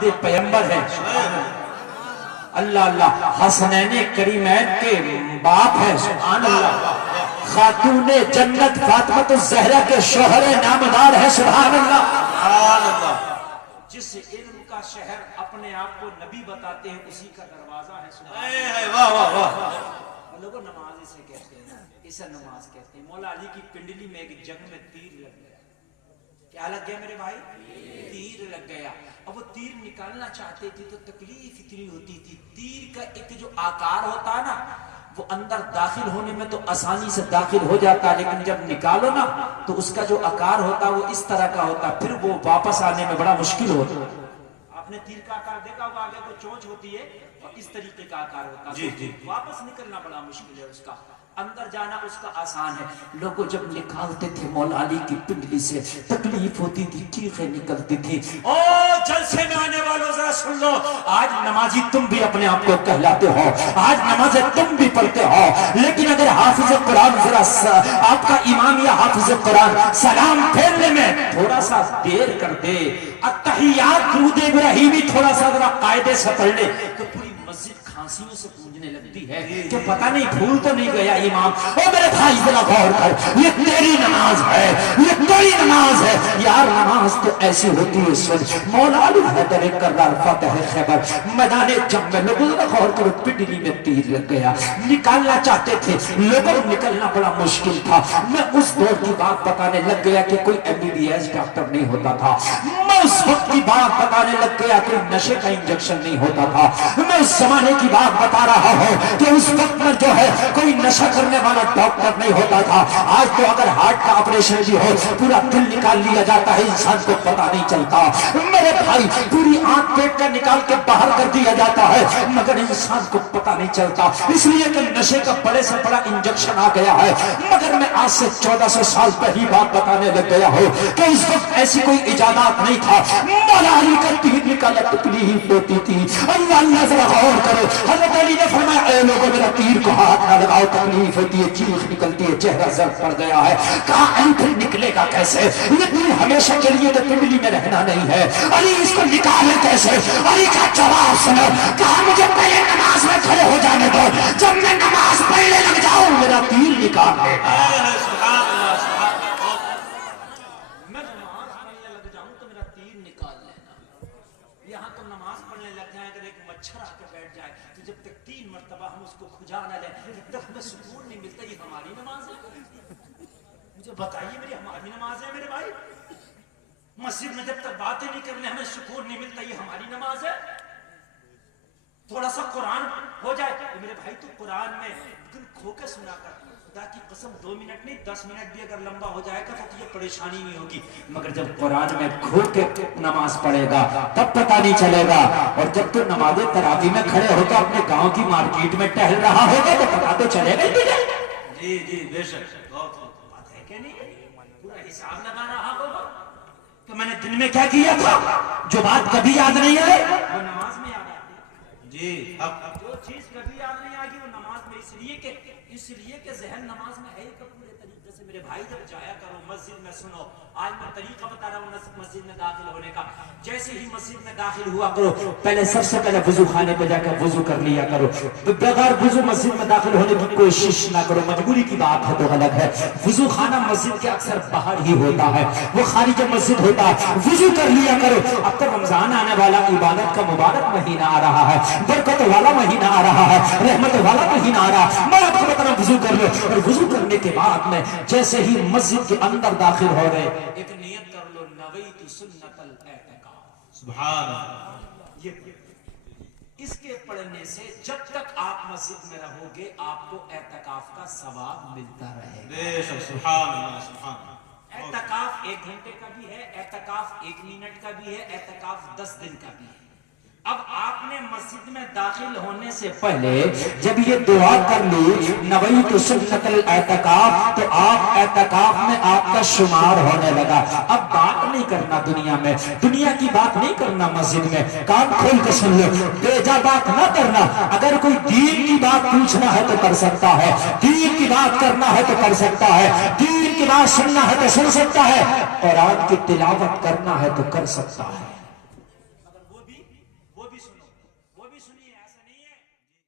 داماد پیغمبر ہے، اللہ اللہ، حسنین کریمین کے باپ ہے، سبحان اللہ، خاتون جنت فاطمہ الزہرا کے شوہر نامدار ہے، سبحان اللہ، جس علم کا شہر اپنے آپ کو نبی بتاتے ہیں اسی کا دروازہ ہے، سبحان اللہ۔ لوگوں نماز اسے کہتے ہیں، اسے نماز کہتے ہیں۔ مولا علی کی پنڈلی میں ایک جنگ میں تیر لگ گیا، کیا لگ گیا میرے بھائی؟ تیر لگ گیا۔ اب وہ تیر نکالنا چاہتے تھے تو تکلیف اتنی ہوتی تھی، تیر کا ایک جو آکار ہوتا ہے نا وہ اندر داخل ہونے میں تو آسانی سے داخل ہو جاتا ہے، لیکن جب نکالو نا تو اس کا جو آکار ہوتا ہے وہ اس طرح کا ہوتا ہے، پھر وہ واپس آنے میں بڑا مشکل ہوتا ہے۔ آپ نے تیر کا آکار دیکھا ہوگا، آگے تو چونچ ہوتی ہے اور اس طریقے کا آکار ہوتا ہے، واپس نکلنا بڑا مشکل ہے، اس کا اندر جانا اس کا آسان ہے۔ لوگوں جب نکالتے تھے مولا علی کی پنڈلی سے تکلیف ہوتی تھی، چیخیں نکلتی تھی۔ او جلسے میں آنے والوں ذرا سن لو، آج نمازی تم بھی اپنے آپ کو کہلاتے ہو، آج نمازیں تم بھی پڑھتے ہو، لیکن اگر حافظ قرآن ذرا آپ کا امام یا حافظ قرآن سلام پھیرنے میں تھوڑا سا دیر کر دے، التحیات درود ابراہیمی تھوڑا سا ذرا قاعدے سے پڑھ لے تو پوری مسجد کھانسیوں سے گونجنے لگتی ہے کہ پتہ نہیں بھول تو نہیں گیا امام۔ او میرے بھائی ذرا غور کر، یہ تیری نماز ہے، یہ تیری نماز ہے یار، نماز تو ایسی ہوتی ہے۔ سن مولا علی حیدر کرار فاتح خیبر میدان جنگ میں، لوگوں ذرا غور کرو، پنڈلی میں تیر لگ گیا، نکالنا چاہتے تھے لوگوں، نکلنا بڑا مشکل تھا۔ میں اس دور کی بات بتانے لگ گیا کہ کوئی MBBS ڈاکٹر نہیں ہوتا تھا، میں اس وقت کی بات بتانے لگ گیا کہ نشے کا انجیکشن نہیں ہوتا تھا، میں اس زمانے کی بات بتا رہا ہوں کہ اس وقت میں جو ہے کوئی نشہ کرنے والا ڈاکٹر نہیں ہوتا تھا۔ آج تو اگر ہارٹ کا آپریشن بھی ہو پورا دل نکال لیا جاتا ہے، انسان کو پتہ نہیں چلتا۔ میرے بھائی پوری آنکھ پیٹ کا نکال کے باہر کر دیا جاتا ہے مگر انسان کو پتہ نہیں چلتا، اس لیے کہ نشے کا بڑے سے بڑا انجیکشن آ گیا ہے۔ مگر میں آج سے 1400 سال پہلی بات بتانے لگ گیا ہوں کہ اس وقت ایسی کوئی ایجادات نہیں تھا۔ مولا علی کا تیر نکالا تکلیف ہوتی تھی، اللہ ذرا غور کرو، حضرت علی نے فرمایا اے لوگوں میرا تیر کو ہاتھ نہ لگاؤ، تکلیف ہوتی ہے، چیخ نکلتی ہے، چہرہ زرد پڑ گیا ہے۔ کہا پھر نکلے گا کیسے؟ یہ تیر ہمیشہ کے لیے تو پنڈلی میں رہنا نہیں ہے، علی اس کو نکالے کیسے؟ علی کا جواب سنو، کہا مجھے پہلے نماز میں کھڑے ہو جانے دو، جب میں نماز پڑھنے لگ جاؤں میرا تیر نکال لے گا۔ میں نماز پڑھنے لگ جاؤں تو میرا تیر نکال لینا۔ یہاں تو نماز پڑھنے لگ جائیں، اگر ایک مچھر آ کے بیٹھ جائے تو جب تک 3 مرتبہ ہم اس کو کھجا نہ لیں جب تک ہمیں سکون نہیں ملتا۔ یہ ہماری نماز ہے؟ مجھے بتائیے میری ہماری نماز ہے میرے بھائی؟ مسجد میں جب تک باتیں نہیں کرنے ہمیں سکون نہیں ملتا، یہ ہماری نماز ہے؟ تھوڑا سا قرآن ہو جائے میرے بھائی تو قرآن میں دل کھو کے سنا کر، خدا کی قسم 2 منٹ نہیں 10 منٹ بھی اگر لمبا ہو جائے گا تو یہ پریشانی نہیں ہوگی، مگر جب قرآن میں کھو کے نماز پڑھے گا تب پتہ نہیں چلے گا۔ اور جب تو نماز تراویح میں کھڑے ہو کے اپنے گاؤں کی مارکیٹ میں ٹہل رہا ہوگا تو پتہ تو چلے گا ہی۔ جی جی بے شک، بات ہے کہ نہیں؟ پورا حساب لگا رہا ہوگا کہ میں نے دن میں کیا کیا تھا، جو بات کبھی یاد نہیں آئے وہ نماز میں یاد آتی ہے۔ جی جو چیز کبھی یاد نہیں آئے گی وہ نماز میں، اس لیے کہ ذہن نماز میں ہے ہی پورے طریقے سے۔ میرے بھائی جب جایا کرو مسجد میں، سنو آج میں طریقہ بتا رہا ہوں مسجد میں داخل ہونے کا۔ جیسے ہی مسجد میں داخل ہوا کرو پہلے سب سے پہلے وضو خانے پہ جا کر وضو کر لیا کرو، بغیر وضو مسجد میں داخل ہونے کی کوشش نہ کرو، مجبوری کی بات ہے تو غلط ہے۔ وضو خانہ مسجد کے اکثر باہر ہی ہوتا ہے، وہ خارج مسجد ہوتا ہے، وضو کر لیا کرو۔ اب تو رمضان آنے والا، عبادت کا مبارک مہینہ آ رہا ہے، برکت والا مہینہ آ رہا ہے، رحمت والا مہینہ آ رہا ہے، میں آپ کو بتا رہا ہوں وضو کر لو۔ اور وضو کرنے کے بعد میں جیسے ہی مسجد کے اندر داخل ہو رہے ایک نیت کر لو، نویت سنت الاعتکاف، سبحان اللہ۔ یہ اس کے پڑھنے سے جب تک آپ مسجد میں رہو گے آپ کو اعتکاف کا ثواب ملتا رہے گا۔ بے شک، سبحان اللہ، سبحان اللہ۔ اعتکاف 1 گھنٹے کا بھی ہے، اعتکاف 1 منٹ کا بھی ہے، اعتکاف 10 دن کا بھی ہے۔ اب آپ نے مسجد میں داخل ہونے سے پہلے جب یہ دعا کر لی نویت سنت الاعتکاف تو آپ اعتکاف میں آپ کا شمار ہونے لگا۔ اب بات نہیں کرنا دنیا میں، دنیا کی بات نہیں کرنا مسجد میں، کان کھول کے سن لو، بیجا بات نہ کرنا۔ اگر کوئی دین کی بات پوچھنا ہے تو کر سکتا ہے، دین کی بات کرنا ہے تو کر سکتا ہے، دین کی بات سننا ہے تو سن سکتا ہے، قرآن کی تلاوت کرنا ہے تو کر سکتا ہے، مگر وہ بھی بھی سنیے حسن